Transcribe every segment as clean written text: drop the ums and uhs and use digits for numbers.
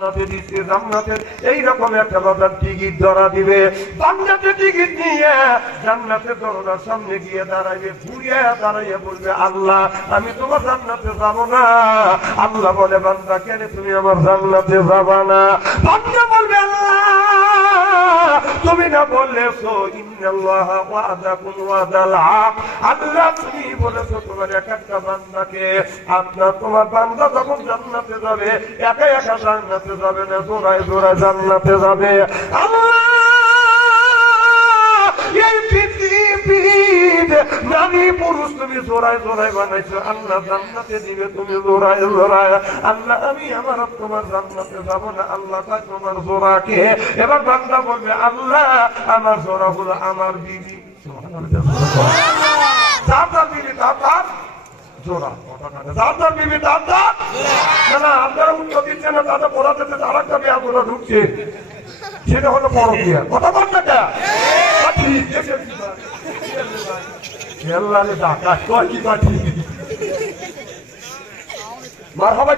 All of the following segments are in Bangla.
জান্নাতের এইরকম একটা বাজার টিকিট ধরা দিবে, জান্নাতের টিকিট নিয়ে জান্নাতের দরজার সামনে গিয়ে দাঁড়াইবে, ঘুরিয়ে দাঁড়াইয়ে বলবে আল্লাহ আমি তোমার জান্নাতে যাব না। আল্লাহ বলে বান্দা কেন তুমি আমার জান্নাতে যাবা না? বান্দা বলবে আল্লাহ তুমি না বললেছো ইন্নাল্লাহা ওয়াদাকুম ওয়াদাল হক, আল্লাহ তুমি বলেছো তোমার এক একটা বান্দাকে আপনার তোমার বান্দা যখন জান্নাতে যাবে একা একা জান্নাতে যাবে না, জোড়ায় জোড়ায় জান্নাতে যাবে। আল্লাহ এই পৃথিবীর নারী পুরুষ তুমি জোড়ায় জোড়ায় বানাইছো, আল্লাহ জান্নাতে দিবে তুমি জোড়ায় জোড়ায়। আল্লাহ আমি আমার তোমার জান্নাতে যাব না, আল্লাহ তাই তোমার জোড়াকে। এবার বান্দা বলবে আল্লাহ আমার জোড়া হলো আমার বিবি, যার বিবি তার জোড়া, যার বিবি তার না। আপনারা উত্তর দিচ্ছেন না, তাদের পড়াতে আর একটা বিয়া করে ঢুকছে, সেটা হলো পরকীয়া। কথা বল না কে মার হবে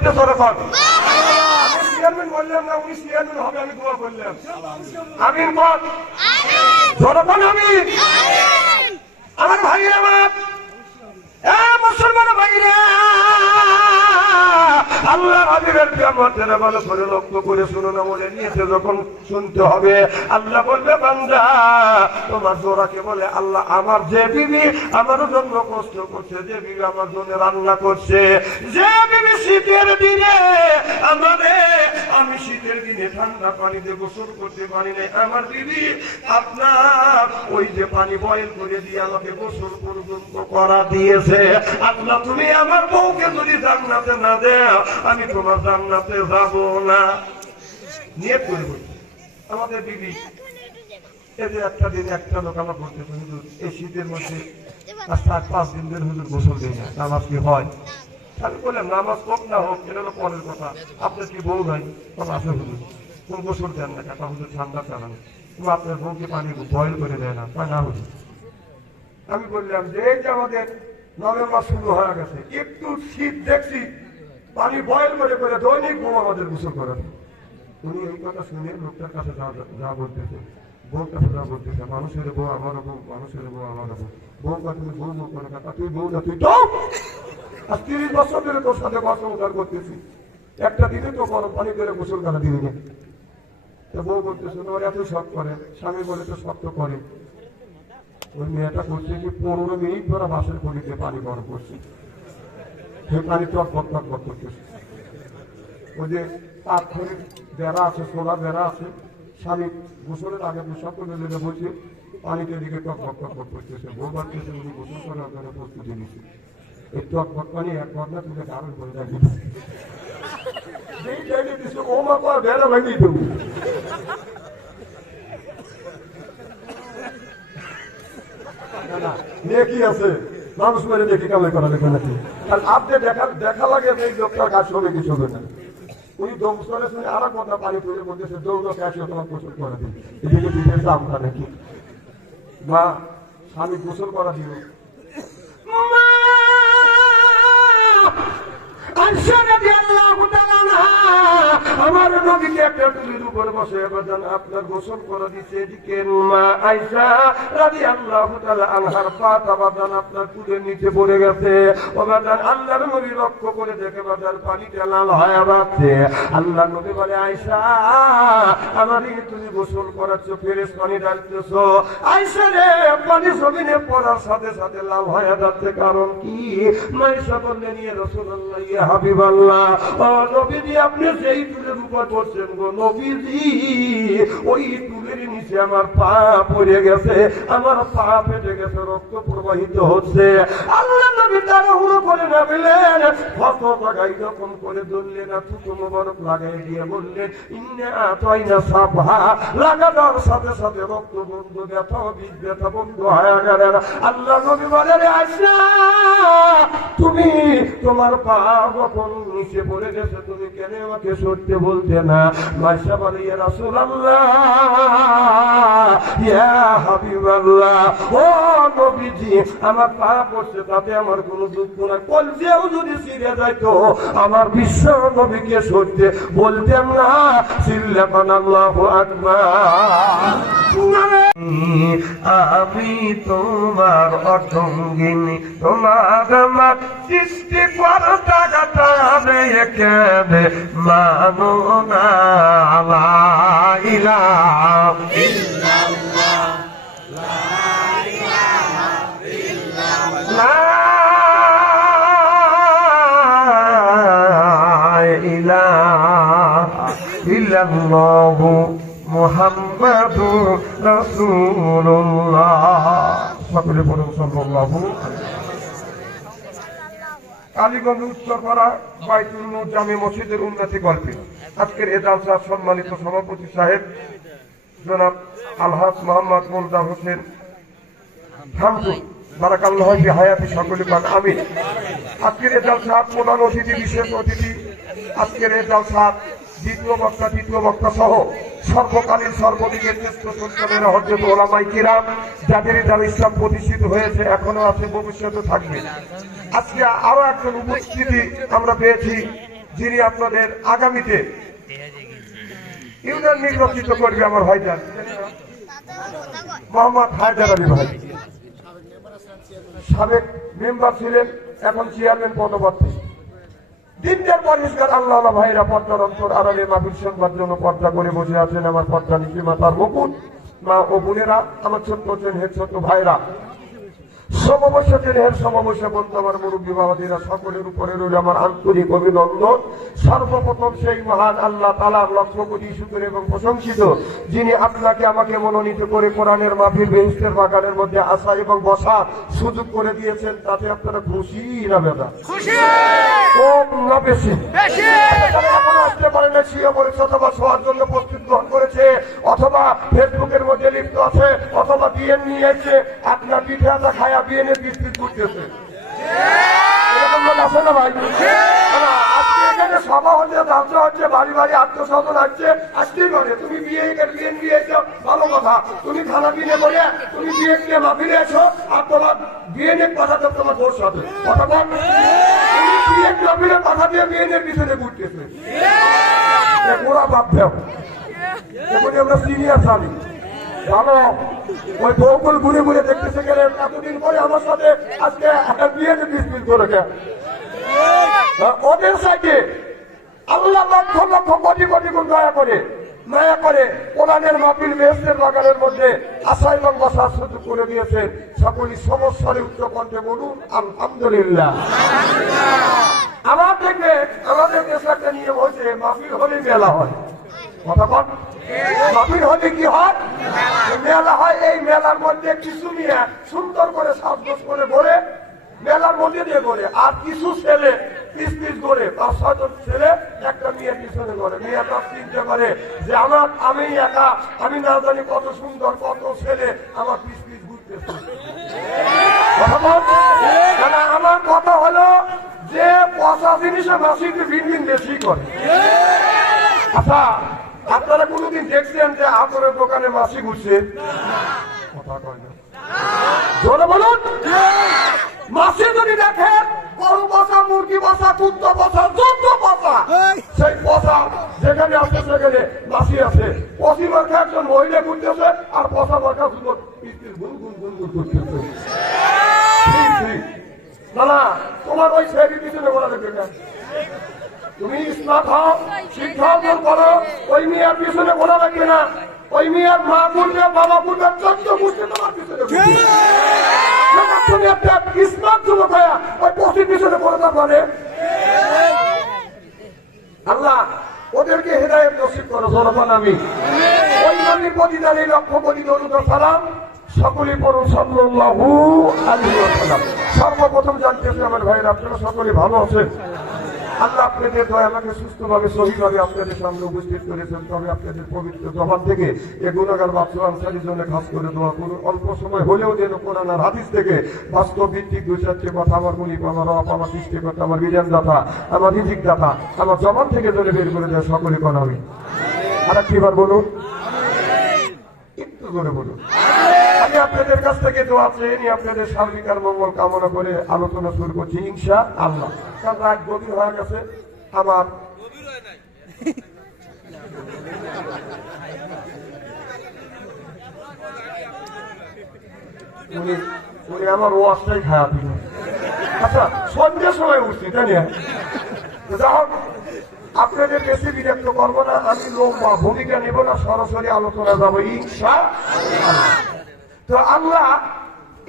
চেয়ারম্যান বললাম না, উনি চেয়ারম্যান হবে, আমি দোয়া করলাম আমিন বল জনগণ আমি। আমার ভাইরা আমার মুসলমান ভাইরা আল্লাহ হাবিবের কিয়ামতের ভালো করে লক্ষ্য করে শুনো না, বলে নিয়েছে যখন শুনতে হবে। আল্লাহ বলবে বান্দা তোমার জোড়াকে বলে আল্লাহ আমার যে বিবি আমার জন্য কষ্ট করছে, যে বিবি আমার জন্য রান্না করছে, যে বিবি শীতের দিনে আমি শীতের দিনে ঠান্ডা পানিতে গোসল করতে পারি নাই, আমার বিবি আপনার ওই যে পানি বয়েল করে দিয়ে আমাকে গোসল পর্যন্ত করা দিয়েছে। আল্লাহ তুমি আমার বউকে যদি জান্নাতে না দেও আমি তোমার জান্নাতে যাব না। নিয়ত করে বলি আমাদের বিবি এই যে একটা দিন একটা লোক আমার বলতেছে হুজুর এই শীতের মধ্যে 4-5 দিন ধরে হুজুর গোসল দেয় না, নামাজ কি হয়? আমি বললাম নামাজ হোক না হোক এটা হলো পরের কথা, আপনার কি বউ নাই? আছে হুজুর কোন গোসল দেন না কাটা হুজুর ঠান্ডা চালান, কিন্তু আপনার বউকে পানি বয়েল করে দেয় না, না হুজুর। আমি বললাম যে এই যে আমাদের নভেম্বর শুরু হয়ে গেছে, একটু শীত দেখছি পানি বয়েল করে করে দৈনিক বউ আমাদের গোসল করে। উনি এই কথা শুনে লোকটার কাছে যা বলতেছে, বউর কাছে যা বলতেছে, মানুষের বউ আমার বউ, মানুষের বউ আমার বউ, বউ কা তুমি বউ বউ করে কাকা তুই বউ না তুই তো 30 বছর ধরে তোর সাথে সংসার করতেছি, একটা দিনে তো গরম পানি করে গোসল করা দিবি না। বউ বলতেছে ওর এত শখ করে, স্বামী বলে তো শক্ত করে। ওই মেয়েটা করছে কি 15 মিনিট ধরে বাসের খড়িতে পানি গরম করছে, সেই পানি টক বক টক বক করতেছে। ওই যে পাথরের বেড়া আছে, সোলার বেড়া আছে, স্বামী গোসলের আগে পোশাক করে লেগে বলছে পানিতে দিকে টক বক টক বক করতেছে। বউ বাড়তেছে উনি গোসল করার জন্য প্রস্তুতি নিচ্ছে, এই টক বক পানি এক ঘন্টা তুলে দারুণ করে যাবে, ও মা কর বেড়া ভাঙিয়ে দেবো। নেকি আছে মানুষ মেরে দেখি কামাই করা লেখা নাকি, আর আপনি দেখা লাগে এই লোকটার কাজ হবে কিছু হবে না। উনি দমস্তরে শুনে আর এক কথা পানি তৈরি করতেছে, দৌড় ক্যাশ তোমার গোসল করা দিন, এদিকে দিনের দামটা নাকি মা স্বামী গোসল করা দিল। আমার নবীকে একটা টুলির উপর বসে আপনার গোসল করে দিচ্ছে, এদিকে মা আয়েশা রাদিয়াল্লাহু তাআলা আনহার পা বাদান আপনার কুলের নিচে পড়ে গেছে। ও বাদান আল্লাহর নবী লক্ষ্য করে দেখে বাদান পানিতে লাল হয়ে যাচ্ছে। আল্লাহর নবী বলে আয়েশা আমারই তুমি গোসল করাচ্ছ, ফেরেশ পানি ঢালতেছো। আয়েশা রে পানি জমিনে পড়ার সাথে সাথে লাল হয়ে যাচ্ছে, কারণ কি? আয়েশা বললেন ইয়া রাসূলুল্লাহ ইয়া হাবিবাল্লাহ, ও নবীজি আপনি যেই টুলের উপর বসছেন গো নবীজি, ওই টুলের নিচে আমার পা পড়ে গেছে, আমার পা ফেটে গেছে, রক্ত প্রবাহিত হচ্ছে। আল্লাহ নবী তাড়াহুড়ো করে নামলেন, কত জায়গায় যখন করে ধরলেন, থুতু মোবারক লাগাই দিয়ে বললেন ইন্না আতাইনা সাবহা, লাগানোর সাথে সাথে রক্ত বন্ধ, ব্যথা বীজ ব্যথা বন্ধ হয়ে গেলেন। আল্লাহ নবী বলে রে আয়েশা তুমি তোমার পা যখন নিচে পড়ে গেছে তুমি কেন আমাকে সরতে বলতে না? আয়েশা বলে ইয়া রাসূলুল্লাহ ইয়া হাবিবাল্লাহ, ও নবীজি আমার পা পড়ছে তাতে আমার আমার কোনো দুঃখ নাই, কলজেও যদি ছিঁড়ে যাইতো আমার বিশ্ব নবীকে সত্যি বলতেন না চিল্লাপান আল্লাহু আকবার। আমি তোমার অর্ধঙ্গিনী, তোমার আমার সৃষ্টি করতা গাতাবে কেবে মানো না লা ইলাহা ইল্লাল্লাহ, লা ইলাহা ইল্লাল্লাহু মুহাম্মাদুর রাসূলুল্লাহ। সকলে বলুন সাল্লাল্লাহু। কালীগঞ্জ উত্তরপাড়া বাইতুল নূর জামে মসজিদের উন্নতি গল্পে আজকের এ জালসার সম্মানিত সভাপতি সাহেব জনাব আলহাজ মোহাম্মদ মোল্লা হোসেন শামসুল বারাকাল্লাহ ফি হায়াতি, সকলে পান আমিন। আজকের এ জালসা প্রধান অতিথি, বিশেষ অতিথি, আজকের এ জালসা দ্বিতীয় বক্তা, তৃতীয় বক্তা সহ সর্বকালীন সর্বদিকের শ্রেষ্ঠ সন্তানেরা হযরত উলামায়ে কিরাম, যাদের দ্বারা ইসলাম প্রতিষ্ঠিত হয়েছে, এখনো আছে, ভবিষ্যতে থাকবে। আজকে আরো একজন উপস্থিতি আমরা পেয়েছি, যিনি আপনাদের আগামীতে ইউনিয়ন নির্বাচিত করবে আমার ভাইজান মোহাম্মদ হায়দার আলী ভাই। সাবেক মেম্বার ছিলেন, এখন চেয়ারম্যান পদপ্রার্থী। দিনদার পরিষ্কার আল্লাহ ভাইরা পর্দার অন্তর আড়ালে মাহফিল সংবাদ জন্য পর্দা করে বসে আছেন। আমার পর্দা নিচে মাতার মুকুট মা ও বোনেরা, আমার ছোট্ট ছোট্ট ভাইরা, সমবয়সী ছেলের সমবয়সী বন্ধু, আমার মুরব্বী বাবাদিরা, সকলের উপরে রইল আমার আন্তরিক অভিনন্দন। সর্বপ্রথম সেই মহান আল্লাহ তাআলার লক্ষ কোটি শুকর এবং প্রশংসিত, যিনি আপনাকে আমাকে মনোনীত করে কোরআনের মাহফিল বেহেশতের বাগানের মধ্যে আসা এবং বসা সুযোগ করে দিয়েছেন। তাতে আপনারা খুশি না বেদা? খুশি। কম না বেশি? বেশি। এখন আসতে পারে না, শুয়ে পড়েছে, অথবা শোয়ার জন্য প্রস্তুত গ্রহণ করেছে, অথবা ফেসবুকের মধ্যে লিপ্ত আছে, অথবা বিয়ে নিয়েছে, আপনার পিঠে আটা খায়া বিয়েনের বিস্তৃত করতেছে। এরকম লোক আছে না ভাই? আজকে এখানে সভা হচ্ছে, ব্যবসা হচ্ছে, বাড়ি বাড়ি আত্মস্বজন আসছে, আসতেই পারে। তুমি বিয়ে নিয়েছো, ভালো কথা। তুমি খানা পিনে করে তুমি বিয়ে নিয়ে মাফিলে এসো, আর তোমার বিয়ে নিয়ে কথা তো তোমার দোষ হবে। অথবা তুমি বিয়ে মাফিলে কথা দিয়ে বিয়ে নিয়ে পিছনে ঘুরতেছে, ওরা বাদ দেও। এখন আমরা সিনিয়র জানি ভালো, ওই বউগুল ঘুরে ঘুরে দেখতেছে গেলে এতদিন পরে আমার সাথে আজকে বিয়ে ডিসমিস করে ওদের সাইডে আল্লাহ লক্ষ লক্ষ কোটি কোটি গুণ দয়া করে মায়া করে কোরআনের মাহফিল বেহেশতের বাগানের মধ্যে আশা এবং বসার সুযোগ করে দিয়েছেন। সকলেই সমস্যারে উচ্চ কণ্ঠে বলুন আলহামদুলিল্লাহ। আমার দেখবে আমাদের দেশে একটা নিয়ম হয়েছে, মাহফিল হলে মেলা হয়। মাহফিল হলে কি হয়? মেলা হয়। এই মেলার মধ্যে কিছু নিয়ে সুন্দর করে সাজগোজ করে ঘোরে, মেলার মধ্যে দিয়ে ঘোরে, আর কিছু ছেলে পিস পিস ঘোরে, ৫-৬জন ছেলে একটা মেয়ের পিছনে ঘোরে। মেয়েটা চিন্তা করে যে আমি একা, আমি না জানি কত সুন্দর কত ছেলে আমার পিস পিস ঘুরতেছে। আমার কথা হলো যে পচা জিনিসে মাসি একটু ভিন ভিন বেশি করে। আচ্ছা, আপনারা কোনদিন দেখছেন যে আপনার দোকানে মাসি ঘুরছে? কথা কয় না, জোরে বলুন। মাসি যদি দেখেন গরু বসা, মুরগি বসা, কুত্তা বসা, যত বসা, সেই বসা যেখানে আছে সেখানে মাসি আছে। পশি মার্কা একজন মহিলা ঘুরতেছে, আর বসা মার্কা সুন্দর গুন গুন গুন গুন করতেছে। না না, তোমার ওই ছেলের পিছনে বলা দেখবে না। তুমি স্মার্ট হও, শিক্ষা অর্জন করো, ওই মেয়ের পিছনে বলা লাগবে না। ওই মেয়ের মা বলবে, বাবা বলবে, 14 মুসলিম তোমার পিছনে স্মার্ট যুবক হয়ে ওই পশির পিছনে বলে তার মানে আল্লাহ ওদেরকে হেদায়েত নসিব করো। জনগণ আমি ওই নবীর প্রতিদানে লক্ষ কোটি দরুদ ও সালাম, সকলে পড়ুন সাল্লাল্লাহু আলাইহি ওয়াসাল্লাম। সর্বপ্রথম জানতেছি আমার ভাইয়েরা, আপনারা সকলে ভালো আছেন? আল্লাহ আপনাদের দয়া আমাকে সুস্থভাবে সহিভাবে আপনাদের সামনে উপস্থিত করেছেন। তবে আপনাদের পবিত্র জবান থেকে এ গুণাগার বাচ্চা আনসারির জন্য খাস করে দোয়া করুন। অল্প সময় হলেও যেন কোরআন আর হাদিস থেকে বাস্তব ভিত্তিক 2-4টি কথা আমার মুনিপ, আমার রব, আমার সৃষ্টিকর্তা, আমার বিধান দাতা, আমার রিজিক দাতা আমার জবান থেকে যেন বের করে দেয়। সকলে কোন আমি আর একবার বলুন, একটু জোরে বলুন। আমি আপনাদের কাছ থেকে দোয়া চেয়ে নিয়ে আপনাদের সার্বিক আর মঙ্গল কামনা করে আলোচনা শুরু করছি ইনশাআল্লাহ। কারণ রাত গভীর হয়ে গেছে। আমার উনি আমার ওয়াজটাই খায়া দিল। আচ্ছা, সন্ধ্যের সময় উঠছি তাই না? যা হোক, আপনাদের বেশি বিরক্ত করবো না, আমি লম্বা ভূমিকা নেব না, সরাসরি আলোচনা যাবো ইনশাআল্লাহ। তো আল্লাহ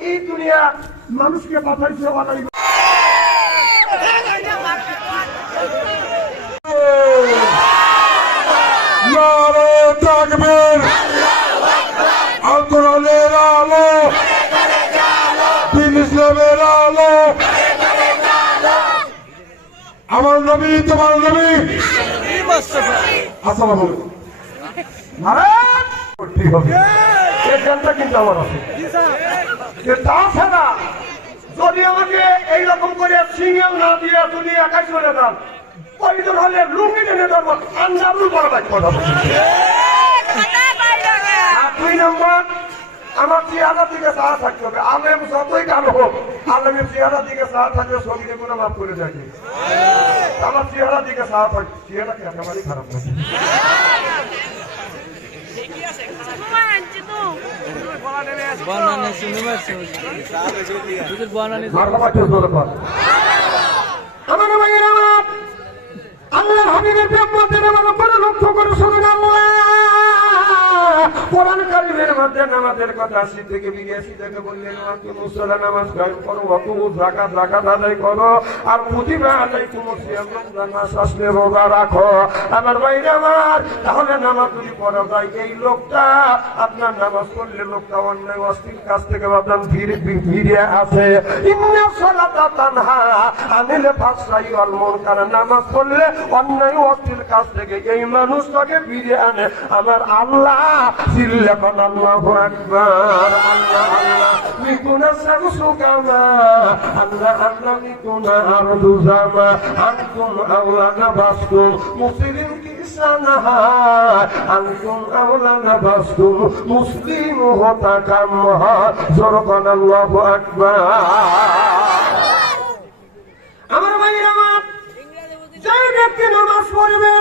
এই দুনিয়া মানুষকে পাঠাইছে অনেক আন্দোলনের আলো, দিন ইসলামের আলো, আমার নবী তোমার নবী। আসসালামু আলাইকুম। ঠিক হবে, এই গানটা কিন্তু আমার আছে। তাছাড়া যদি আমাকে এইরকম করে সিঙ্গেল না দিয়ে যদি একাই চলে যান, প্রয়োজন হলে লুঙ্গি টেনে ধরব, আন্দাজুল বরাবর কথা। 2 নম্বর, আমার চেহারা দিকে সাহা থাকতে হবে। আলেম যতই কালো হোক, আলেমের চেহারা দিকে সাহা থাকলে শরীরে কোনো মাফ করে যায়। আমার চেহারা দিকে সাহা থাকবে, চেহারা একেবারেই খারাপ থাকে। আল্লাহ হাবিবের প্রেমদের উপরে লক্ষ্য করে শুনুন। কোরআন কারীমের মধ্যে নামাজের কথা 80 থেকে 82 থেকে বললেন, মুসল্লা নামাজ কায়েম করো, ওয়াকুমু যাকাত আদায় করো, আর কুতিবা আলাইকুমুস সিয়াম, রমজান মাস আসলে রোজা রাখো। আমার ভাইরা আমার, তাহলে নামাজ যদি পড়া যায়, এই লোকটা আপনার নামাজ পড়লে লোকটা অন্যায় অশ্লীল কাজ থেকে বাদান ফিরে আসে। ইন্না সালাতা তানহা আনিল ফাহশাই ওয়াল মুনকার, নামাজ পড়লে অন্যায় অশ্লীল কাজ থেকে এই মানুষটাকে ফিরে আনে আমার আল্লাহ। চিল্লাখন আল্লাহু আকবার। আল্লাহ আল্লাহ মিকুনা শামসু কামা, আল্লাহ আল্লাহ মিকুনা আরদু জামা, আনতুম আওলানা বাসতুম মুসলিম কিসানাহা, আনতুম আওলানা বাসতুম মুসলিম হতা কামহা। জোরকন আল্লাহু আকবার। আমার ভাইরা আমার, যে ব্যক্তি নামাজ পড়বে,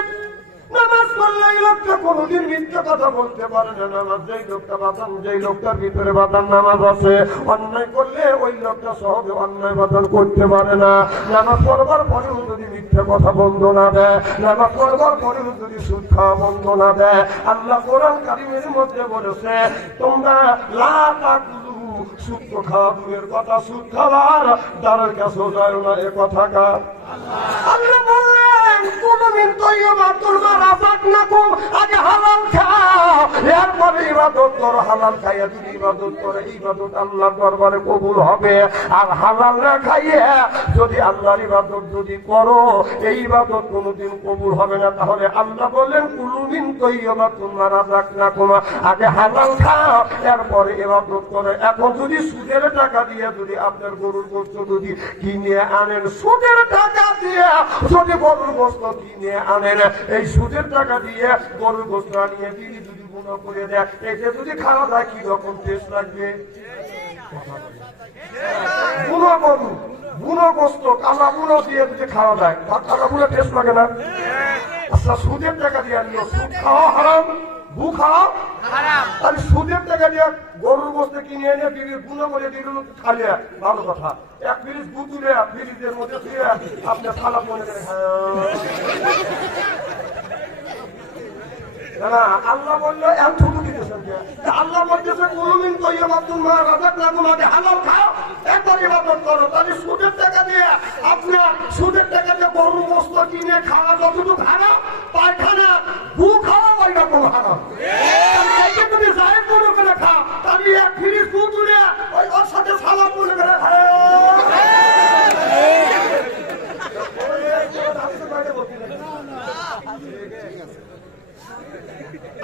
নামাজ পড়লে এই লোকটা কোনোদিন মিথ্যা কথা বলতে পারে না। নামাজ যেই লোকটা বাঁধান, যেই লোকটার ভিতরে বাঁধান নামাজ আছে, অন্যায় করলে ওই লোকটা সহজে অন্যায় বাঁধান করতে পারে না। নামাজ পড়বার পরেও যদি মিথ্যা কথা বন্ধ না দেয়, নামাজ পড়বার পরেও যদি সুদ খাওয়া বন্ধ না দেয়, আল্লাহ কোরআন কারীমের মধ্যে বলেছে, তোমরা লা তাকুলু, সুদ খাওয়া দূরের কথা, সুদ খাওয়ার দ্বারের কাছেও যায় না। এ কথাটা আল্লাহ বললেন, কুলুমিন তৈয়বাতুল মা রাযাকনাকুম, আগে হালাল খাও, এরপরে ইবাদত করো। হালাল খাইয়া যদি ইবাদত করে, ইবাদত আল্লাহর দরবারে কবুল হবে। আর হালাল না খাইয়ে যদি আল্লাহর ইবাদত যদি করো, এই ইবাদত কোনোদিন কবুল হবে না। তাহলে আল্লাহ বললেন, কুলুমিন তৈয়বাতুল মা রাযাকনাকুম, আগে হালাল খাও, এরপরে ইবাদত করো। এখন যদি সুদের টাকা দিয়ে যদি আপনার গরুর গোশত যদি কিনে আনেন, সুদের টাকা দিয়ে যদি গরুর গোশত কিনে আনেন, এই সুদের টাকা দিয়ে গরুর গোশত আনিয়ে তিনি যদি গুণা করে দেয়, এতে যদি খাওয়া যায় কি রকম টেস্ট লাগবে? বুনো গরু, বুনো গোশত, কালা বুনো দিয়ে যদি খাওয়া যায়, কালা বুনো টেস্ট লাগে না? আচ্ছা, সুদের টাকা দিয়ে আনিও, সুদ খাওয়া হারাম, ভু খাওয়া হারাম। আর সুদের টাকা দিয়ে গরুর গোশত কিনে এনে ফ্রিজ গুণা করে দিল, খালি ভালো কথা। এক ফ্রিজ বুতুলে ফ্রিজের মধ্যে দিয়ে আপনি থালা মনে করে আল্লাহ বললো এক থুতু দিতেছেন। আল্লাহ বলতেছে, কুলুমিন তৈয়বাতুল মা রাযাকনাকুম, আগে হালাল খাও, এরপর ইবাদত করো। তাহলে সুদের টাকা দিয়ে আপনার সুদের টাকা দিয়ে গরুর গোশত কিনে খাওয়া যতটুকু হারাম, পায়খানা ভু খাওয়া ওই রকম হারাম। এইটা যদি জায়েজ মনে করে খাও, তাহলে এক ফ্রিজ বুতুলে ওই ওর সাথে সালাম মনে করে খাও।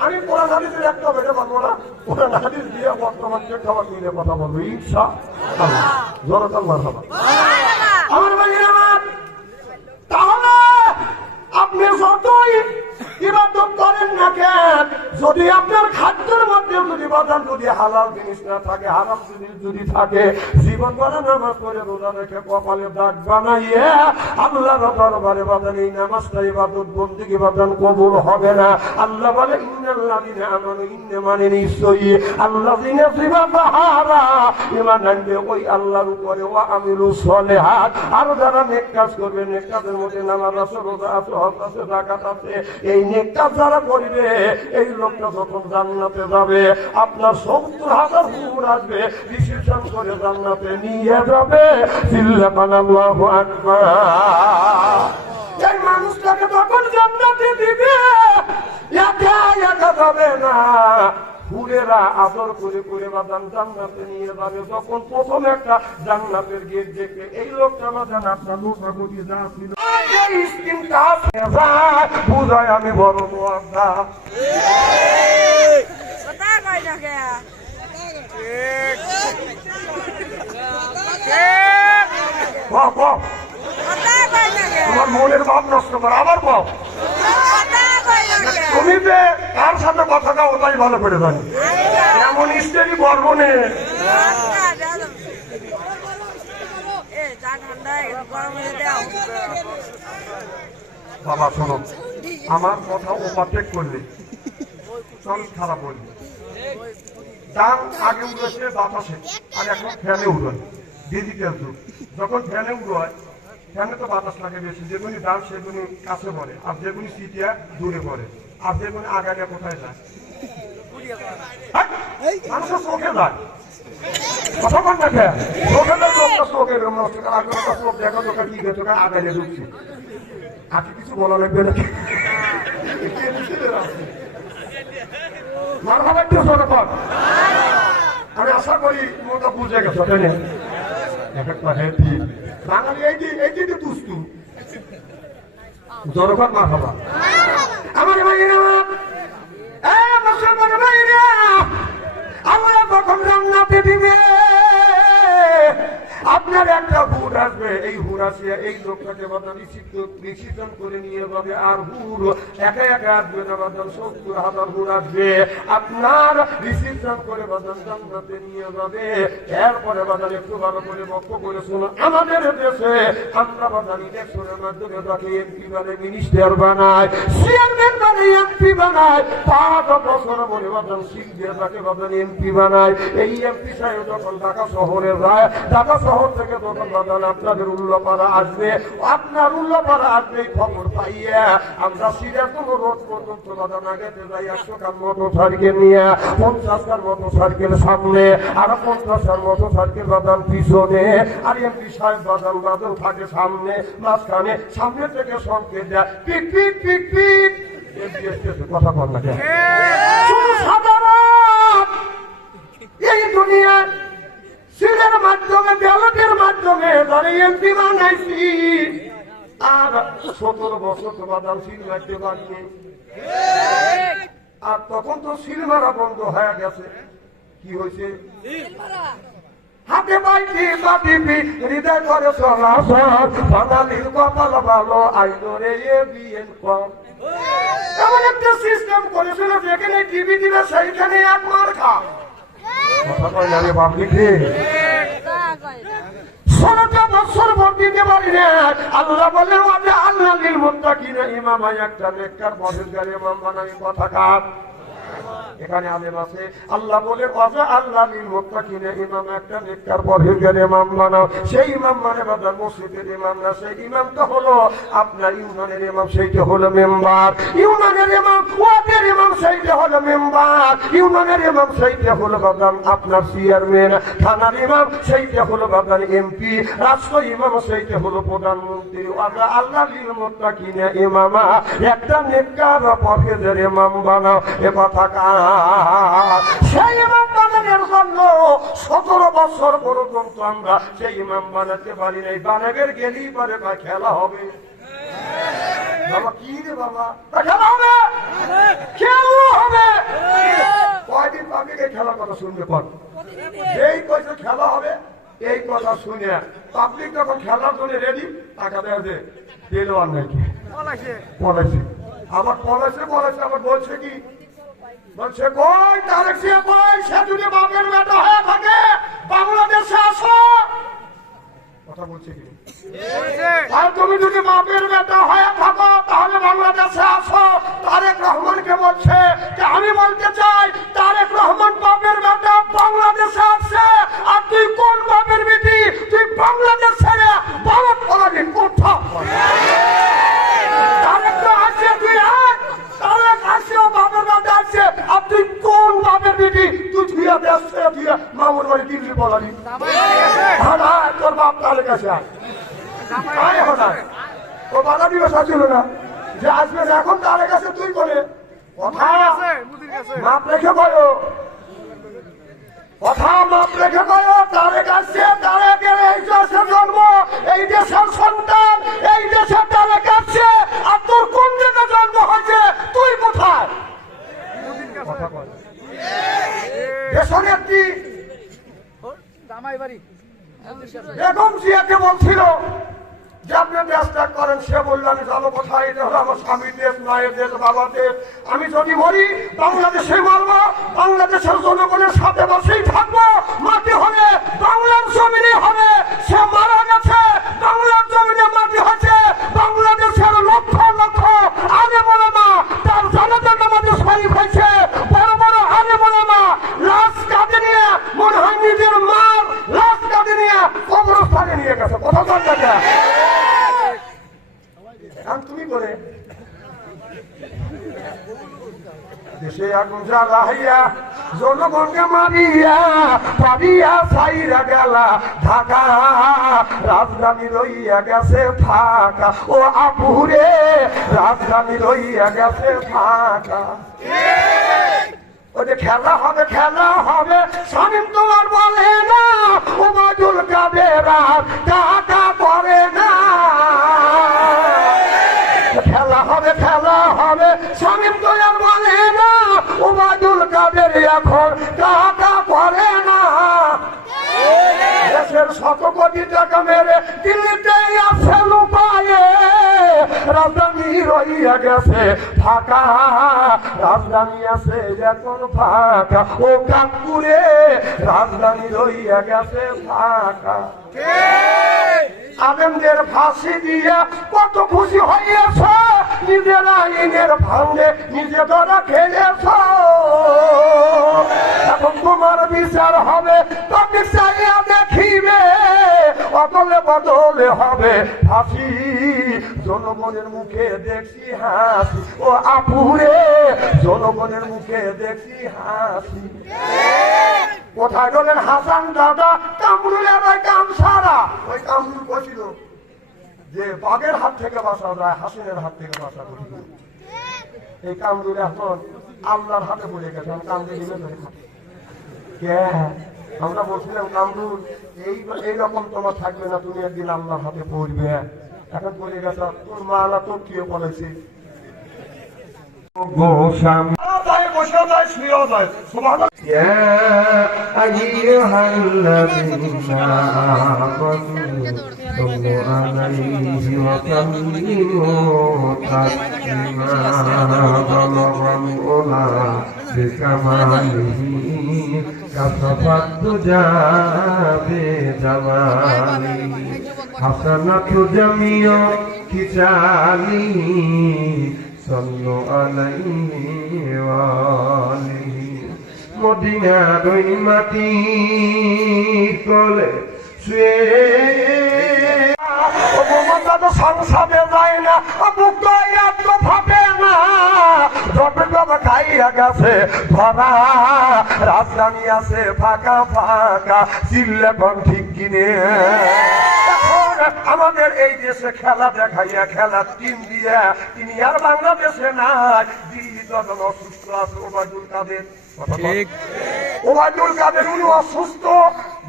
আমি কোরআন হাদিসের একটা বেড়ে বলবো না, কোরআন হাদিস দিয়ে বর্তমান যে খাবার মিলে কথা বলবো ইনশাআল্লাহ। জোরদার মারহাবা। আমার ভাইয়ের আমার, তাহলে আপনি যতই ইবাদত করেন না কেন, যদি আপনার খাদ্যের মধ্যে যদি বাদাম যদি হালাল জিনিস না থাকে, হারাম জিনিস যদি থাকে, জীবন ভরা নামাজ পড়ে রোজা রেখে কপালে দাগ বানাইয়ে আল্লাহর দরবারে বাদান এই নামাজটা ইবাদত বন্দেগী বাদান কবুল হবে না। আল্লাহ বলে ইন্নাল্লাযিনা আমানু, ইন্না মানে নিশ্চয়ই আল্লাযিনা সিবাতাহারা, ঈমান আনবে ওই আল্লাহর উপরে, ওয়া আমিলুস সলিহাত, আর যারা নেক কাজ করবে, নেক কাজের মধ্যে নামাজ আছে, রোজা আছে, হজ আছে, যাকাত আছে, এই নেক কাজ যারা করবে এই লোকটা যখন জান্নাতে যাবে আপনার ৭০,০০০ হুর আসবে রিসিপশন করে জান্নাতে নিয়ে যাবে। চিল্লাবেন আল্লাহু আকবার। এই মানুষটাকে তখন জান্নাতে দিবে, একা একা যাবে না, হুরেরা আদর করে করে বাদান জান্নাতে নিয়ে যাবে। যখন প্রথম একটা জান্নাতের গেট দেখে এই লোকটা বাদান আপনার লোকাগুলি যা ছিল বুঝায় আমি বড় মোয়াজ্জা। তোমার মনের ভাব নষ্ট করে আবার পাও। তুমি যে তার সাথে কথাটা ওটাই ভালো করে জানি, এমন স্ত্রী বর্বনে বাবা শোনো, আমার কথা ওভারটেক করলে চল খারাপ বললি। ডান আগে উড়েছে বাতাসে, আর এখন ফ্যানে উড়োয়, ডিজিটাল যুগ। যখন ফ্যানে উড়োয়, ফ্যানে তো বাতাস লাগে বেশি, যেগুলি ডান সেগুলি কাছে পড়ে, আর যেগুলি সিটিয়া দূরে পড়ে, আর যেগুলি আগালে কোথায় যায়, মানুষের চোখে যায়। কথা বল না খেয়া চোখে চোখটা চোখে নষ্ট করা, আগে চোখ দেখা চোখে কি গেছে আগালে ঢুকছি। আগে কিছু বলা লাগবে না, মারহাবা একটু জোরে কর। আমি আশা করি মোটা বুঝে গেছো, তাই না? বাঙালি এইটি দুস্তু জোরে কর, মারহাবা। আমার ভাইরা, মুসলমান ভাইরা, আমরা যখন জান্নাতে দিবে আপনার একটা হুর আসবে, এই হুর আসিয়া এই লোকটাকে বাদান রিসিপশন করে নিয়ে যাবে। আর হুর একা একা আসবে না বাদান, ৭০,০০০ হুর আসবে আপনার রিসিপশন করে বাদান জান্নাতে নিয়ে যাবে। এরপরে বাদান একটু ভালো করে বক্তব্য করে শোনো, আমাদের দেশে আমরা বাদান ইলেকশনের মাধ্যমে তাকে এমপি বানায়, মিনিস্টার বানায়, চেয়ারম্যান বানায়, এমপি বানায়, ৫ বছর বলে বাদান শিখ দিয়ে তাকে বাদান এমপি বানায়। এই এমপি সাহেব যখন ঢাকা শহরে যায়, ঢাকা শহর থেকে তখন বাদান আপনাদের উল্লাপাড়া আসবে, আপনার উল্লাপাড়া আসবে খবর পাইয়া আমরা সিরাজগঞ্জ রোড পর্যন্ত বাদান আগাতে যাই। ১০০ খান মোটর সাইকেল নিয়ে, ৫০ খান মোটর সাইকেল সামনে, আর ৫০ খান মোটর সাইকেল বাদান পিছনে, আর এমপি সাহেব বাদান থাকে সামনে, মাঝখানে, সামনে থেকে সংকেত দেয় পিক পিক পিক পিক। কথা বল না সাধারণ এই দুনিয়ায় সিলের মাধ্যমে, ব্যালটের মাধ্যমে যারা এমপি বানাইছি, আর ১৭ বছর তো বাদাম সিল মারতে পারিনি। আর তখন তো সিল মারা বন্ধ হয়ে গেছে। কি হয়েছে? হাতে পাইছি বাটিপি, হৃদয় করে চলাচল, বাঙালির কপাল ভালো, আইনরে বিএন কম। এমন একটা সিস্টেম করেছিল যেখানে টিভি দিলে সেইখানে এক মার খা। কথা কয় না রে পাবলিক রে। ১৬টা বছর ভোট দিতে পারি না। আল্লাহ বলে আল্লাহ লিল মুত্তাকিনা ইমামা, একটা নেককার পরহেজগার ইমাম বানাই। কথা কার? এখানে আলেম আছে। আল্লাহ বলে আল্লাহ লিল মুত্তাকিনা ইমাম, একটা নেককার পরহেজগার ইমাম বানাও। সেই ইমাম মানে বাজার মসজিদের ইমাম না, সেই ইমামটা হলো আপনার ইউনিয়নের ইমাম, সেইটা হলো মেম্বার। ইউনিয়নের ইমাম, ওয়ার্ডের ইমাম, সেইটা হলো মেম্বার। ইউনিয়নের ইমাম, সেইটা হলো বাজার আপনার চেয়ারম্যান। থানার ইমাম, সেইটা হলো বাজার এমপি। রাষ্ট্র ইমাম, সেইটা হলো প্রধানমন্ত্রী। আল্লাহ লিল মুত্তাকিনা ইমামা, একটা নেককার পরহেজগার ইমাম বানাও। এ কথা সেই ইমাম বানানোর জন্য ১৭ বছর পর্যন্ত আমরা সেই ইমাম বানাতে পারি নাই। বানাবের গেলেই পারে বা খেলা হবে। বাবা কি রে বাবা, খেলা হবে, খেলা হবে। কয়দিন পাবলিক এই খেলার কথা শুনবে? কর যেই কয়েছে খেলা হবে এই কথা শুনে পাবলিক যখন খেলার জন্য রেডি, টাকা দেওয়া যে পেলো আর নাকি পলাইছে, আবার পলাইছে আবার বলছে কি বলছে কই তারেক জিয়া কই, সে যদি বাপের বেটা হয়ে থাকে বাংলাদেশে আসো। কথা বলছে কি? আর তুমি যদি বাপের বেটা হয়ে থাকো তাহলে বাংলাদেশে আসো। তারেক রহমানকে বলছে যে আমি বলতে চাই তারেক রহমান বাপের বেটা বাংলাদেশে আসছে, আর তুই কোন বাপের বেটি? তুই বাংলাদেশ ছেড়ে ভারত পালাবি কোথাও। তারেক তো আসছে, তুই আয়। তারেক আসছেও বাপের বেটা আসছে, আর তুই কোন বাপের বেটি? তুই ধুয়ে দেশ ছেড়ে ধুয়ে মামুর বাড়ি দিল্লি পালাবি। হ্যাঁ তোর বাপ তারেক আসে আয় হঠাৎ ও বাধা দিবস ছিল না যে আসবে না, এখন তারেক কাছে তুই বলে কথা মাপ রেখে বলো, কথা মাপ রেখে বলো। তারেক আসছে, তারেকের এই দেশের জন্ম, এই দেশের সন্তান, এই দেশের তারেক আসছে, আর তোর কোন দিকে জন্ম হয়েছে? তুই কোথায়? কথা বল। দেশের একটি বেগম জিয়াকে বলছিল যে আপনি দেশ ত্যাগ করেন, সে বলল আমি যাবো কোথায়? এটা হলো আমার স্বামীর দেশ, মায়ের দেশ, বাবার দেশ। আমি যদি মরি বাংলাদেশে মরবো, বাংলাদেশের জনগণের সাথে বসেই থাকবো। মাটি হবে বাংলার জমিনে হবে। সে মারা গেছে, বাংলার জমিনে মাটি হচ্ছে। বাংলাদেশের লক্ষ লক্ষ আলে মোলামা তার জানাজার নামাজে শরীক হয়েছে। বড় বড় আলে মোলামা লাশ কাঁধে নিয়ে, মনে হয় নিজের মার লাশ কাঁধে নিয়ে কবরস্থানে নিয়ে গেছে। কথা বলতে তুমি করে দেশে আগুন জ্বালাইয়া জনগণকে মারিয়া পারিয়া সাইরা গেলা ঢাকা, রাজধানী রইয়া গেছে ফাঁকা। ও আপুরে রাজধানী রইয়া গেছে ফাঁকা। ওই খেলা হবে, খেলা হবে, শামীম তোমার বলে না, ওবায়দুল কাদের টাকা করে না। খেলা হবে, খেলা হবে, শামীম তোমার বলে না, ওবায়দুল কাদের এখন টাকা করে না। দেশের 100 কোটি টাকা মেরে দিল্লিতে আছে লুকায়ে, রাজধানী রইয়া গেছে ফাঁকা, রাজধানী আছে এখন ফাঁকা। ও কানপুরে রাজধানী রইয়া গেছে ফাঁকা। আলেমদের ফাঁসি দিয়ে কত খুশি হইয়াছ, নিজের আইনের ভাঙে নিজে ধরা খেলেছ। এখন তোমার বিচার হবে, তবে চাইয়া দেখিবে, অদলে বদলে হবে ফাঁসি। জনগণের মুখে দেখছি হাসি, ও আপুরে জনগণের মুখে দেখছি হাসি। কোথায় গেলেন হাসান দাদা? কামরুলের ওই কাম সারা। ওই কামরুল বলছিল যে বাঘের হাত থেকে বাঁচা যায়, হাসিনের হাত থেকে বাঁচা কঠিন। এই কামরুল এখন আল্লাহর হাতে পড়ে গেছে। কামরুল আমরা বলছিলাম কামরুল এইরকম তোমার থাকবে না, তুমি একদিন আল্লাহর হাতে পড়বে। এখন বলে গেছে তোর মা না তোর কেউ বলেছে বসে যায়, শুয়েও যায়। يا أيها الذين آمنوا صلوا عليه وسلموا تسليما بلغ العلا بكماله كشف الدجى بجماله حسنة جميع خصاله صلوا عليه وآله মদিনার ওই মাটি কোলে সংসদে যায় না, বুক ভাবে না, খাইয়া গেছে ধরা, রাজধানী আছে ফাঁকা ফাঁকা, চিল্লে কোন ঠিক কিনে। আমাদের এই দেশে খেলা দেখাইয়া, খেলার টিম দিয়া তিনি আর বাংলাদেশে নাই। দিল্লি যখন অসুস্থ আছে ওবায়দুল কাদের, ওবায়দুল কাদের উনি অসুস্থ,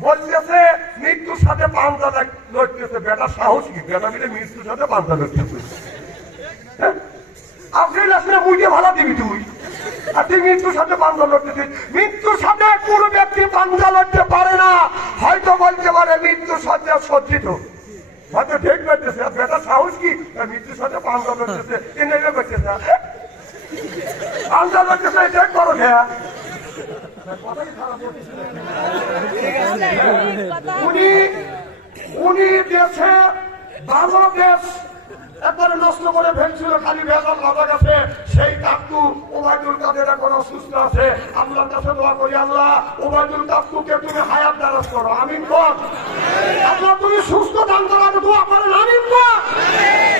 বলতেছে মৃত্যুর সাথে পাঞ্জা লড়তেছে। বেটা সাহস কি, বেটা মিলে মৃত্যুর সাথে পাঞ্জা লড়তেছে। আপনি আসলে বুঝে ভালো দিবি তুই, আর তুই মৃত্যুর সাথে পাঞ্জা লড়তেছিস। মৃত্যুর সাথে কোনো ব্যক্তি পাঞ্জা লড়তে পারে না। হয়তো বলতে পারে মৃত্যুর সাথে সজ্জিত, হয়তো ঠিক করতেছে। বেটা সাহস কি, মৃত্যুর সাথে পাঞ্জা লড়তেছে, এনে করতেছে, পাঞ্জা লড়তেছে, ঠিক করো করো খেয়া কথাই খারাপ বলতেছে। উনি দেশে ভালো দেশ একবারে নষ্ট করে ফেলছিল, খালি ভেজাল লাগা গেছে। সেই কাকু ওবায়দুল কাদের এখন অসুস্থ আছে। আল্লাহর কাছে দোয়া করি, আল্লাহ ওবায়দুল কাকুকে তুমি হায়াত দারাজ করো, আমিন কর। আল্লাহ তুমি সুস্থ দান করার দোয়া করেন, আমিন কর।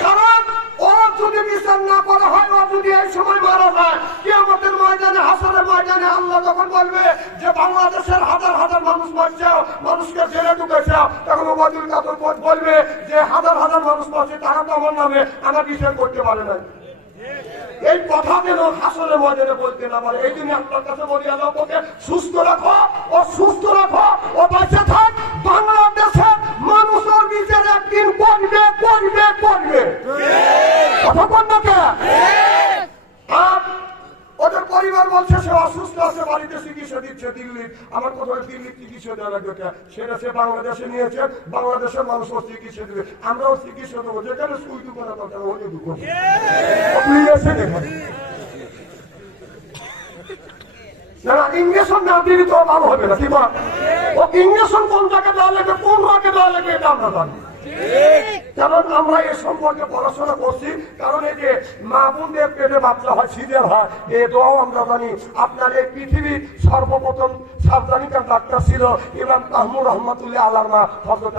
কারণ ও যদি বিচার না করা হয়, ও যদি এই সময় মারা যায়, কিয়ামতের ময়দানে, হাসরের ময়দানে আল্লাহ যখন বলবে যে বাংলাদেশের হাজার হাজার মানুষ মরছে, মানুষকে জেলে ঢুকেছে, তখন ওবায়দুল কাদের বলবে যে হাজার হাজার মানুষ মরছে, তারা তো আমার নামে আমার বিচার করতে পারে না। এই কথা যেন হাসরের ময়দানে বলতে না পারে। এই জন্য আপনার কাছে বলি, আল্লাহ ওকে সুস্থ রাখো, ও সুস্থ রাখো, ও বাঁচে থাক। বাংলাদেশের মানুষের বিচার একদিন করবে করবে করবে, কথা বল না কে? আর ওদের পরিবার বলছে সে অসুস্থ আছে, বাড়িতে চিকিৎসা দিচ্ছে দিল্লি। আমার কথা দিল্লি চিকিৎসা দেওয়া লাগবে, সেটা সে বাংলাদেশে নিয়েছে, বাংলাদেশের মানুষ চিকিৎসা দেবে, আমরাও চিকিৎসা দেবো। যেখানে সুই দুঃখ না দরকার ওই দুঃখ না, ইঞ্জেকশন না দিলে তো ভালো হবে না। কি বল, ও ইঞ্জেকশন কোন জায়গায় দেওয়া লাগবে, কোন রোগে দেওয়া লাগবে, এটা আমরা জানি। কারণ আমরা এ সম্পর্কে পড়াশোনা করছি। কারণ এই যে মা বোনদের পেটে বাচ্চা হয়, সিজার হয়, এ দোয়াও আমরা জানি। আপনার এই পৃথিবীর সর্বপ্রথম সাবধানিকার ডাক্তার ছিল ইমাম তাহমুর রহমতুল্লাহ আলার মা হযরত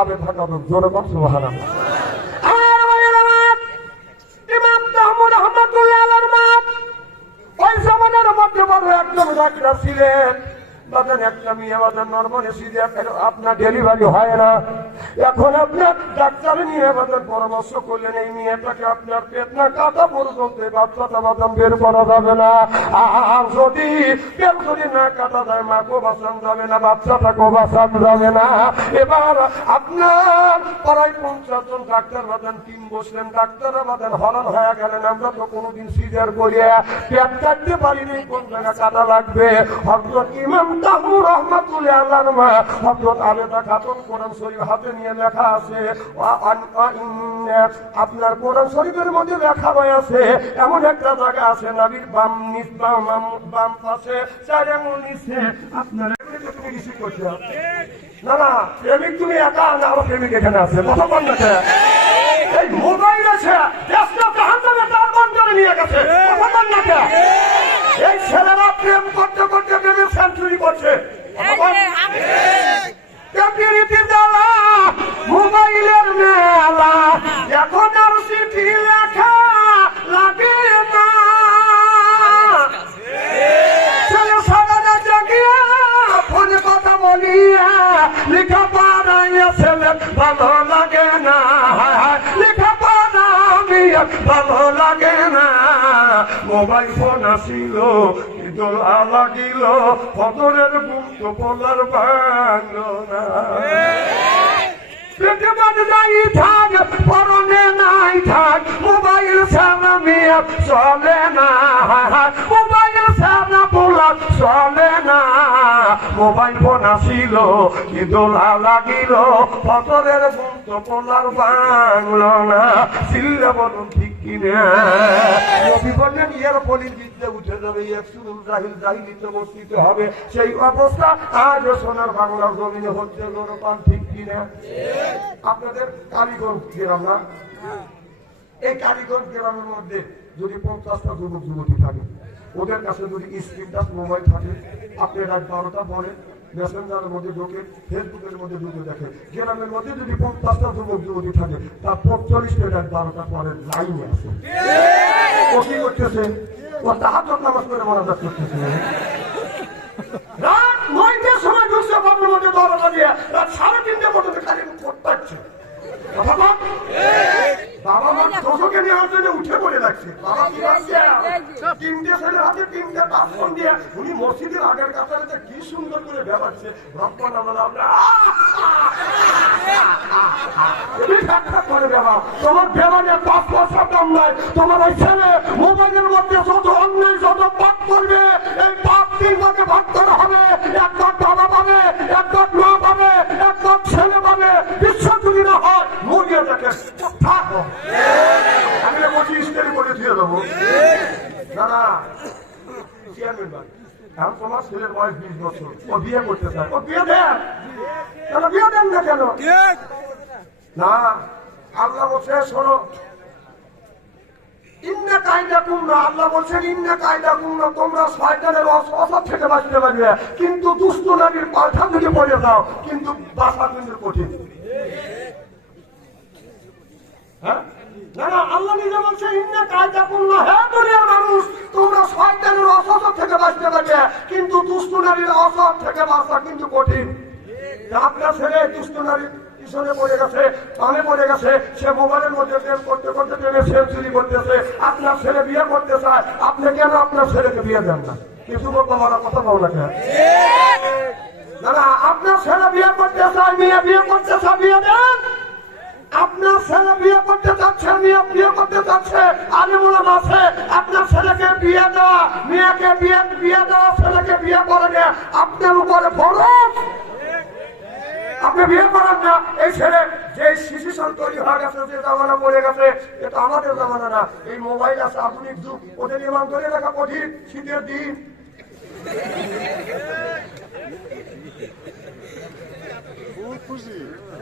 আবেদ হাকাম। জনগণ সুবহানাল্লাহ। ইমাম তাহমুর রহমতুল্লাহ আলার মা ওই জামানার মধ্যে বড় একজন ডাক্তার ছিলেন। বাজান একটা মেয়ে বাজান নরমাল সিজার আপনার ডেলিভারি হয় না। এখন আপনার ডাক্তার নিয়ে বাজান পরামর্শ করলেন এই মেয়েটাকে আপনার পেট না কাটা পর্যন্ত বাচ্চাটা বাজান বের করা যাবে না। আর যদি পেট যদি না কাটা যায়, মাকেও বাঁচানো যাবে না, বাচ্চাটাকেও বাঁচানো যাবে না। এবার আপনার প্রায় 50 জন ডাক্তার বাজান টিম বসলেন। ডাক্তাররা বাজান হরান হয়ে গেলেন, আমরা তো কোনোদিন সিজার করিয়া পেট কাটতে পারিনি, কোন জায়গা কাটা লাগবে। হযরত ইমাম তাহমুর রহমাতুল্লাহ আলাইহির মা হযরত আবেদা খাতুন কোরআন শরীফ হাতে নিয়ে লেখা আছে, আপনার কোরআন শরীফের মধ্যে লেখা আছে এমন একটা জায়গা আছে নবীর বাম নিচ বাম পাশে 4 আঙ্গুল নিচে আপনার তুমি রিসিভ করছো না না, প্রেমিক তুমি একা না, আরো প্রেমিক এখানে আছে, কথা বল না। এই মোবাইল আছে দেশটা জাহান্নামে তার বন্ধনে নিয়ে গেছে, কথা বল না। এই ছেলেরা প্রেম করতে করতে প্রেমের সেঞ্চুরি করছে। মোবাইলের মেলা এখন আর চিঠি লেখা লাগে না, ছেলে সারা জাগিয়া ফোনে কথা বলিয়া লেখা পড়াইয়া ছেলে ভালো লাগে না, লেখা পড়া ভালো লাগে না। মোবাইল ফোন আসিল দোলা লাগিল, ফজরের ঘুম তো বলার ভাঙলো না। পেটে বাজে নাই থাক, পরনে নাই থাক, মোবাইল ছাড়া মেয়ে চলে না, মোবাইল ছাড়া বলা চলে না। মোবাইল ফোন আসিল কি দোলা লাগিল, ফজরের ঘুম তো বলার ভাঙলো না। চিল্লা বলুন ঠিক কিনা? নবী বললেন ইয়ার পলির বিদ্যা উঠে যাবে, একসুরুল জাহিল জাহিলিতে বর্তিত হবে। সেই অবস্থা আজ সোনার বাংলার জমিনে হচ্ছে, জনগণ ঠিক কিনা? আপনাদের কালীগঞ্জ গ্রাম না, এই কালীগঞ্জ গ্রামের মধ্যে যদি 50টা যুবক যুবতী থাকে, ওদের কাছে যদি স্ক্রিন টাচ মোবাইল থাকে, আপনি রাত 12টা পরে মেসেঞ্জারের মধ্যে ঢোকে, ফেসবুকের মধ্যে ঢুকে দেখে, গ্রামের মধ্যে যদি 50টা যুবক যুবতী থাকে, তার 45টা রাত 12টা পরে লাইনে আছে। ও কি করতেছে? ও তাহাজ্জুদ নামাজ পড়ে মোনাজাত করতেছে। রাত 9টার সময় ঢুকছে বাবার মধ্যে দরজা দিয়ে, রাত 3:30 পর্যন্ত খালি করতেছে। বাবা মা দশকে নেওয়ার জন্য উঠে পড়ে লাগছে। বাবা কি লাগছে? 3টে ছেলের হাতে 3টে টাফোন দিয়ে উনি মসজিদের আগের কাতারে কি সুন্দর করে বেড়াচ্ছে। রব্বানা আমরা করে দেওয়া তোমার বেড়ানে 5 বছর কম নয়। তোমার ওই ছেলে মোবাইলের মধ্যে যত অন্যায় যত পাপ করবে, এই পাপ 3 ভাগে ভাগ করা হবে। একটা বাবা পাবে, একটা মা পাবে, একটা ছেলে পাবে। বিশ্ব যদি না হয় মরিয়া দেখে থাকো, আমি বলছি স্টেরি করে দিয়ে দেবো। না না, চেয়ারম্যান ভাই, এখন তোমার ছেলের বয়স 20 বছর, ও বিয়ে করতে চায়, ও বিয়ে দেন কেন? বিয়ে দেন না কেন? না, আল্লাহ বলছে শোনো, ইন্না কায়দাকুম না, আল্লাহ বলছেন ইন্না কায়দাকুম না, তোমরা শয়তানের অসৎ থেকে বাঁচতে পারবে, কিন্তু দুষ্ট নারীর পাল্টা যদি পড়ে যাও কিন্তু বাঁচা কিন্তু কঠিন। হ্যাঁ, না না, আল্লাহ নিজে বলছে ইন্না কায়দাকুম না, হ্যাঁ দুনিয়ার মানুষ, তোমরা শয়তানের অসৎ থেকে বাঁচতে পারবে, কিন্তু দুষ্ট নারীর অসৎ থেকে বাঁচা কিন্তু কঠিন। আপনার ছেলে দুষ্ট নারী পিছনে পড়ে গেছে, কানে পড়ে গেছে, সে মোবাইলের মধ্যে প্রেম করতে করতে প্রেমে সেঞ্চুরি করতেছে, আপনার ছেলে বিয়ে করতে চায়, আপনি কেন আপনার ছেলেকে বিয়ে দেন না? কিছু বলতে পারা কথা বল না কেন? না না, আপনার ছেলে বিয়ে করতে চায়, মেয়ে বিয়ে করতে চায়, বিয়ে দেন। আপনার ছেলে বিয়ে করতে চাচ্ছে, মেয়ে বিয়ে করতে চাচ্ছে, আলিমুল আছে, আপনার ছেলেকে বিয়ে দেওয়া, মেয়েকে বিয়ে দেওয়া, ছেলেকে বিয়ে করে দেয়া আপনার উপরে ফরজ। আপনি বিয়ে করেন না, এই ছেলে যে শিশু তৈরি হয়ে গেছে, যে জামানা পড়ে গেছে, এটা আমাদের জামানা না, এই মোবাইল আছে, আধুনিক যুগ, ওদের ইমান ধরে রাখা কঠিন। শীতের দিন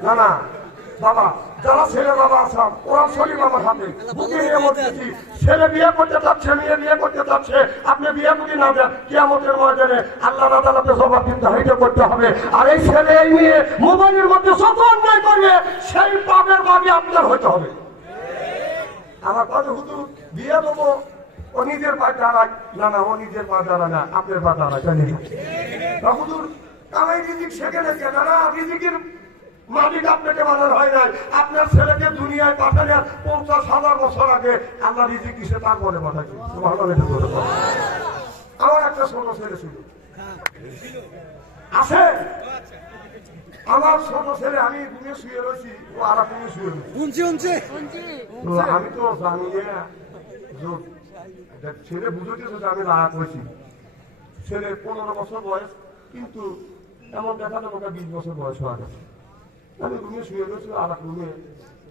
না না বাবা, যারা ছেলে বাবা আছেন ওরা শরীর আমার হাতে বুকে নিয়ে বলতেছি, ছেলে বিয়ে করতে চাচ্ছে, মেয়ে বিয়ে করতে চাচ্ছে, আপনি বিয়ে যদি না দেন কিয়ামতের ময়দানে আল্লাহ আদালতে জবাব দিতে হইতে করতে হবে। আর এই ছেলে এই মেয়ে মোবাইলের মধ্যে যত অন্যায় করবে সেই পাপের বাদী আপনার হইতে হবে। আমার কথা হুজুর বিয়ে দেবো, ও নিজের পা দাঁড়ায়, না না, ও নিজের পা দাঁড়ায় না, আপনার পা দাঁড়ায়, জানি না হুজুর কামাই রিজিক সেখানে কেন না, রিজিকের মালিক আপনাকে বানানো হয় নাই, আপনার ছেলেকে দুনিয়ায় পাঠালে 50,000 বছর আগে আল্লাহ রিজিক দিছে, তারপরে পাঠাচ্ছি। আমার একটা ছোট ছেলে ছিল, আছে আমার ছোট ছেলে, আমি ঘুমিয়ে শুয়ে রয়েছি, ও আর ঘুমিয়ে শুয়ে রয়েছি, আমি তো জানি ছেলে বুঝেছে যে আমি রাগ হয়েছি। ছেলে 15 বছর বয়স, কিন্তু এমন দেখা যাবে 20 বছর বয়স হয়ে গেছে। আমি রুমে শুয়ে রয়েছি, আর এক রুমে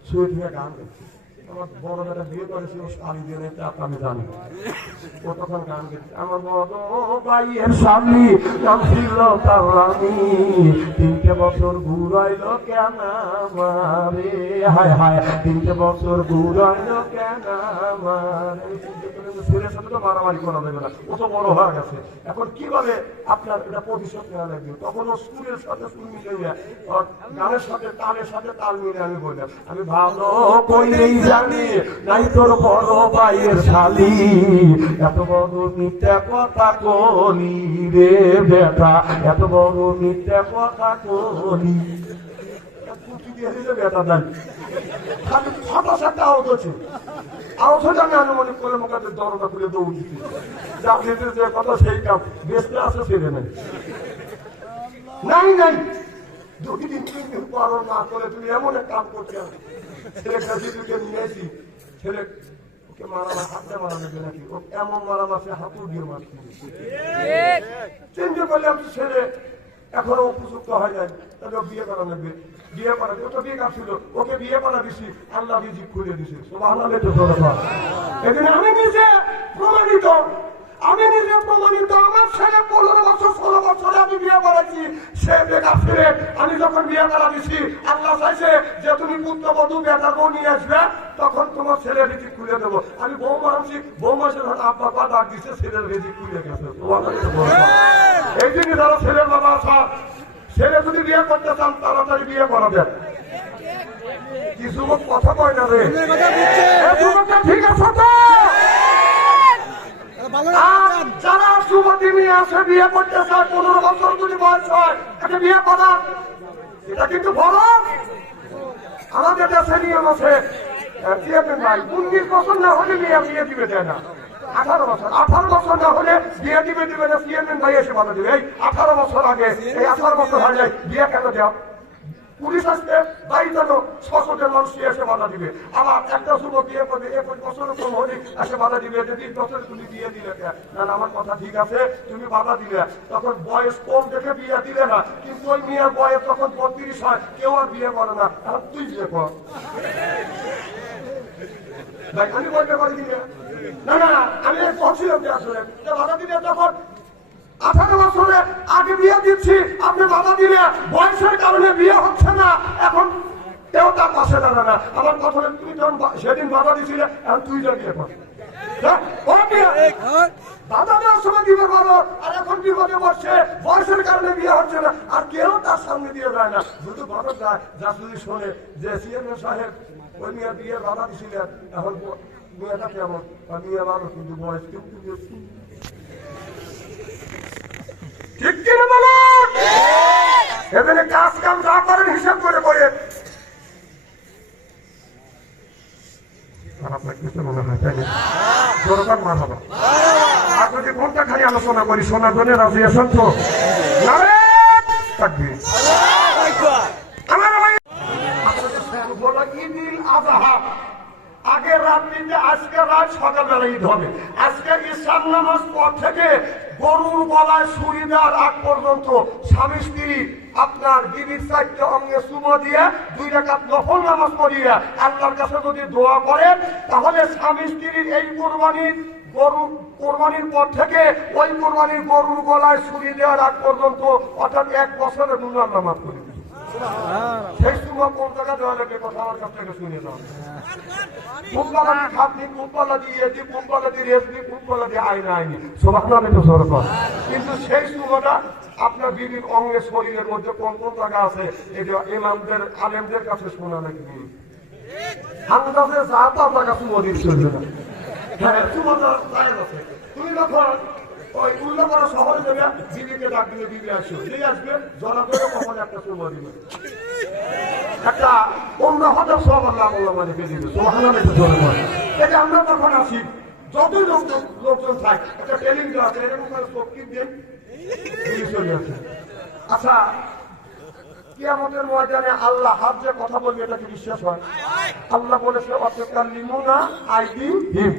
শুয়ে ধুয়ে গান করছি। আমার বড় বেটা বিয়ে করেছি, ও শাড়ি দিয়ে আমি জানি, ও তখন গান করছে, আমার বড় ভাইয়ের স্বামী নাম ছিল তার রানী, 3টে বছর ঘুরাইল কেন আমারে, হায় হায় 3টে বছর ঘুরাইল কেন আমারে। ছেলের সাথে তো মারামারি করা যাবে না, ও তো বড় হয়ে গেছে, এখন কিভাবে আপনার এটা প্রতিশোধ নেওয়া লাগবে? তখন ও সুরের সাথে সুর মিলে গানের সাথে তালের সাথে তাল মিলে আমি বললাম, আমি ভালো কইলেই জানি নাই তোর বড় ভাইয়ের শালি, এত বড় মিথ্যা কথা কলি রে বেটা, এত বড় মিথ্যা কথা কলি। বেটা নাই খালি ফাটা সাথে আহত হচ্ছে, আহত হচ্ছে, আমি আনুমানিক করে মুখে দরজা খুলে দৌড় দিচ্ছি, চাকরিতে যে কথা সেই কাম বেসতে আছে ছেলে নেই, নাই নাই 2-3 দিন পর না করে তুমি এমন এক কাম করতে, ছেলে কাজিকে নিয়েছি, ছেলে ওকে মারা হাতে মারা নেবে নাকি, ও এমন মারা মারছে হাতুর দিয়ে মারছে, চিন্তা করলাম ছেলে এখনো উপযুক্ত হয় নাই, তাহলে বিয়ে করা নেবে, বিয়ে করা ও তো বেকার ছিল, ওকে বিয়ে করা দিছি, আল্লাহ রিজিক খুলে দিছে। সুবহানাল্লাহ। এখানে আমি নিজে প্রমাণিত, আমার ছেলে 15 বছর 16 বছরে আমি বিয়ে করেছি, সে বেকার ছেলে, আমি যখন বিয়ে করা দিছি আল্লাহ চাইছে যে তুমি পুত্রবধূ বেটা বউ নিয়ে আসবে, তখন তোমার ছেলের রিজিক খুলে দেবো। আমি বউ মানছি, বউ মাসে আব্বা পা ডাক দিচ্ছে, ছেলের রিজিক খুলে গেছে। এই জন্য যারা ছেলের বাবা আছে, ছেলে যদি বিয়ে করতে চান তাড়াতাড়ি বিয়ে করা দেন। কি যুবক কথা কয় না রে, ঠিক আছে তো? যারা যুবতী নিয়ে আসে বিয়ে করতে চায়, 15 বছর যদি বয়স হয় তাকে বিয়ে করা, এটা কিন্তু ফরজ। আমাদের দেশে নিয়ম আছে, 19 বছর না হলে বিয়ে দিবে দেয় না, 18 বছর না হলে বিয়ে দিবে না, চেয়ারম্যান ভাই এসে বাধা দিবে। এই 18 বছর আগে, এই 18 বছর হয়ে যায় বিয়ে কেন দেওয়া? পুলিশ আসবে, বাড়িতে 600 জন মানুষ এসে বাধা দিবে। আবার একটা যুবক বিয়ে করবে, 21 বছর কম হলে এসে বাধা দিবে, যে 20 বছর তুমি বিয়ে দিলে না, আমার কথা ঠিক আছে, তুমি বাধা দিলে, তখন বয়স কম দেখে বিয়ে দিলে না, কিন্তু ওই মেয়ের বয়স তখন 32 হয়, কেউ আর বিয়ে করে না, আর তুই বিয়ে কর। আমি বলতে পারি দিলে না না, আমি বলছিলাম যে আসলে যে বাধা দিলে যখন 18 বছরে আগে বিয়ে দিচ্ছি, আপনি বাধা দিলে বয়সের কারণে বিয়ে হচ্ছে না, এখন কেউ তার পাশে দাঁড়ায় না। আমার কথা হলো, তুমি যখন সেদিন বাধা দিছিলে, এখন তুই যা বিয়ে কর। হ্যাঁ, ও বিয়ে বাধা দেওয়ার সময় দিবে ভালো, আর এখন বিপদে বসছে, বয়সের কারণে বিয়ে হচ্ছে না, আর কেউ তার সামনে দিয়ে যায় না। শুধু ভালো যায় যা যদি শোনে যে সিএমএ সাহেব ওই মেয়ে বিয়ে বাধা দিছিলেন, এখন মেয়েটা কেমন, মেয়ে ভালো কিন্তু বয়স কিন্তু বেশি। ঠিক কিনা বলুন? এখানে কাজ কাম যা করেন হিসাব করে করে। আপনার কিছু মনে হয় তাই না? দরকার মার হবে। আর যদি কোনটা খালি আলোচনা করি, শোনার জন্য রাজি আছেন তো? থাকবে আমার ভাই বলা ঈদুল আজহা, আগের রাত্রিতে আজকে রাত সকালবেলা ঈদ হবে। আজকে ইসলাম নামাজ পর থেকে গরুর গলায় ছুরি দেওয়ার আগ পর্যন্ত স্বামী স্ত্রী আপনার বিবির 4টে অঙ্গে চুমো দিয়ে 2 রাকাত নফল নামাজ পড়িয়ে আল্লাহর কাছে যদি দোয়া করেন, তাহলে স্বামী স্ত্রীর এই কোরবানির পর থেকে ওই কোরবানির গরুর গলায় ছুরি দেওয়ার আগ পর্যন্ত, অর্থাৎ 1 বছরের নুনার নামাজ পড়ি। সেই সময় কোন টাকা দেওয়া লাগবে কথা আমার কাছ থেকে শুনে যাও। কুম্পালা খাপনি, কুম্পালা দিয়ে এসি, কুম্পালা দিয়ে রেসনি, কুম্পালা দিয়ে আইনা আইনি সব আপনার একটু সরকার। কিন্তু সেই সময়টা আপনার বিবির অঙ্গের শরীরের মধ্যে কোন কোন জায়গা আছে, এটা ইমামদের আলেমদের কাছে শোনা নাকি আন্দাজে যা তা জায়গা সুমদির চলবে না। হ্যাঁ, সুমদা আছে। তুমি যখন ওই উল্লাপাড়া শহরে যাবে, বিবিকে ডাক দিলে বিবি আসবে, দিয়ে আসবে জনা করে কখন একটা সুমা দিবে, একটা অন্য হাজার সব আল্লাহ মানে দিবে। এটা আমরা যখন আসি, যতই লোকজন থাক, একটা ট্রেনিং দেওয়া আছে, এরকম করে শক্তি দিয়ে চলে আসে। আচ্ছা, কিয়ামতের ময়দানে আল্লাহ হাত যে কথা বলবে, এটা কি বিশ্বাস হয়? আল্লাহ বলেছে অতকাল্লিমুনা আইদিহিম,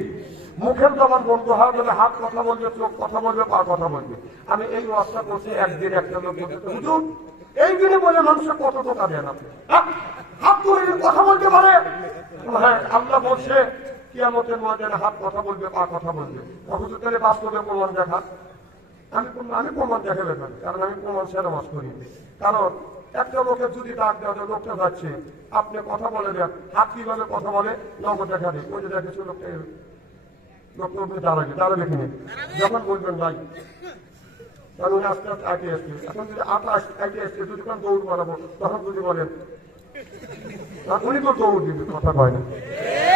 মুখের জবান বন্ধ হয়ে গেলে হাত কথা বলবে, চোখ কথা বলবে, পা কথা বলবে। আমি এই ওয়াজটা করছি, একদিন একটা লোক বলতে, হুজুর এই দিনে বলে মানুষের কত টাকা দেন আপনি, হাত করে কথা বলতে পারে? হ্যাঁ, আল্লাহ বলছে কিয়ামতের ময়দানে হাত কথা বলবে, পা কথা বলবে। হুজুর তাহলে বাস্তবে প্রমাণ দেখা। আমি প্রমাণ দেখাবে না, কারণ আমি প্রমাণ সেরা মাস করি। কারণ একটা লোকের যদি ডাক দেওয়া যায়, লোকটা যাচ্ছে, আপনি কথা বলে দেন, হাত কিভাবে কথা বলে নগদ দেখা দিই, ওই যে দেখেছো লোকটা দাঁড়াবে কিনে যখন বলবেন ভাই, কারণ আস্তে আস্তে আগে আসছে। এখন যদি আগে আসছে, যদি কারণ দৌড় মারাবো, তখন যদি বলেন উনি তো দৌড় দিবে, কথা কয় না,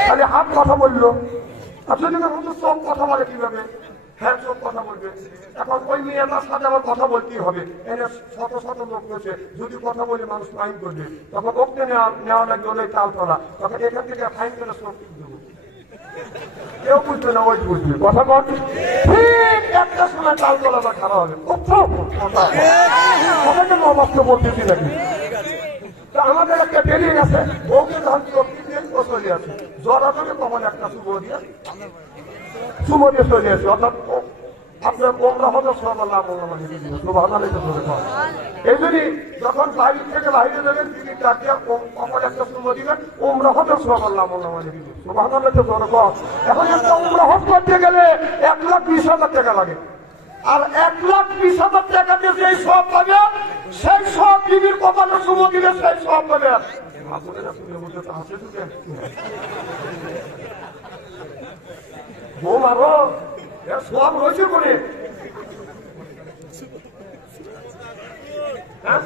খালি হাত কথা বললো। আর যদি চোখ কথা বলে কিভাবে? হ্যাঁ, চোখ কথা বলবে। এখন ওই মেয়েটার সাথে আমার কথা বলতেই হবে, এনে শত শত লোক রয়েছে, যদি কথা বলে মানুষ ফাইন করবে, তখন ওকে নেওয়া লাগবে ওই তাল তোলা, তখন এখান থেকে ফাইন করে চোখ দেবো। কেউ বুঝবে না, ওই বুঝবে কথা বল। ঠিক একটা সময় চাল তোলাটা খারাপ হবে, কথা বলতেছি নাকি? আমাদের একটা ট্রেনিং আছে, বউকে যখন চলে আসে, জরা ধরে কখন একটা চুমো দিয়ে চলে আসে, অর্থাৎ আপনার ওমরা হজর সব আল্লাহ এই জন্য যখন বাইরে থেকে বাইরে যাবেন, তিনি ডাকিয়া কখন একটা চুমো দিবেন, ওমরা হজর সব আল্লাহ মানে দিবেন। এখন একটা ওমরা হজ করতে গেলে 1,20,000 টাকা লাগে, আর 1,20,000 টাকা দিয়ে যেই সব পাবে, সেই সব বিবির কপালে চুমো দিলে সেই সব পাবে। বউ মারো, সব রয়েছে কোনে? হ্যাঁ,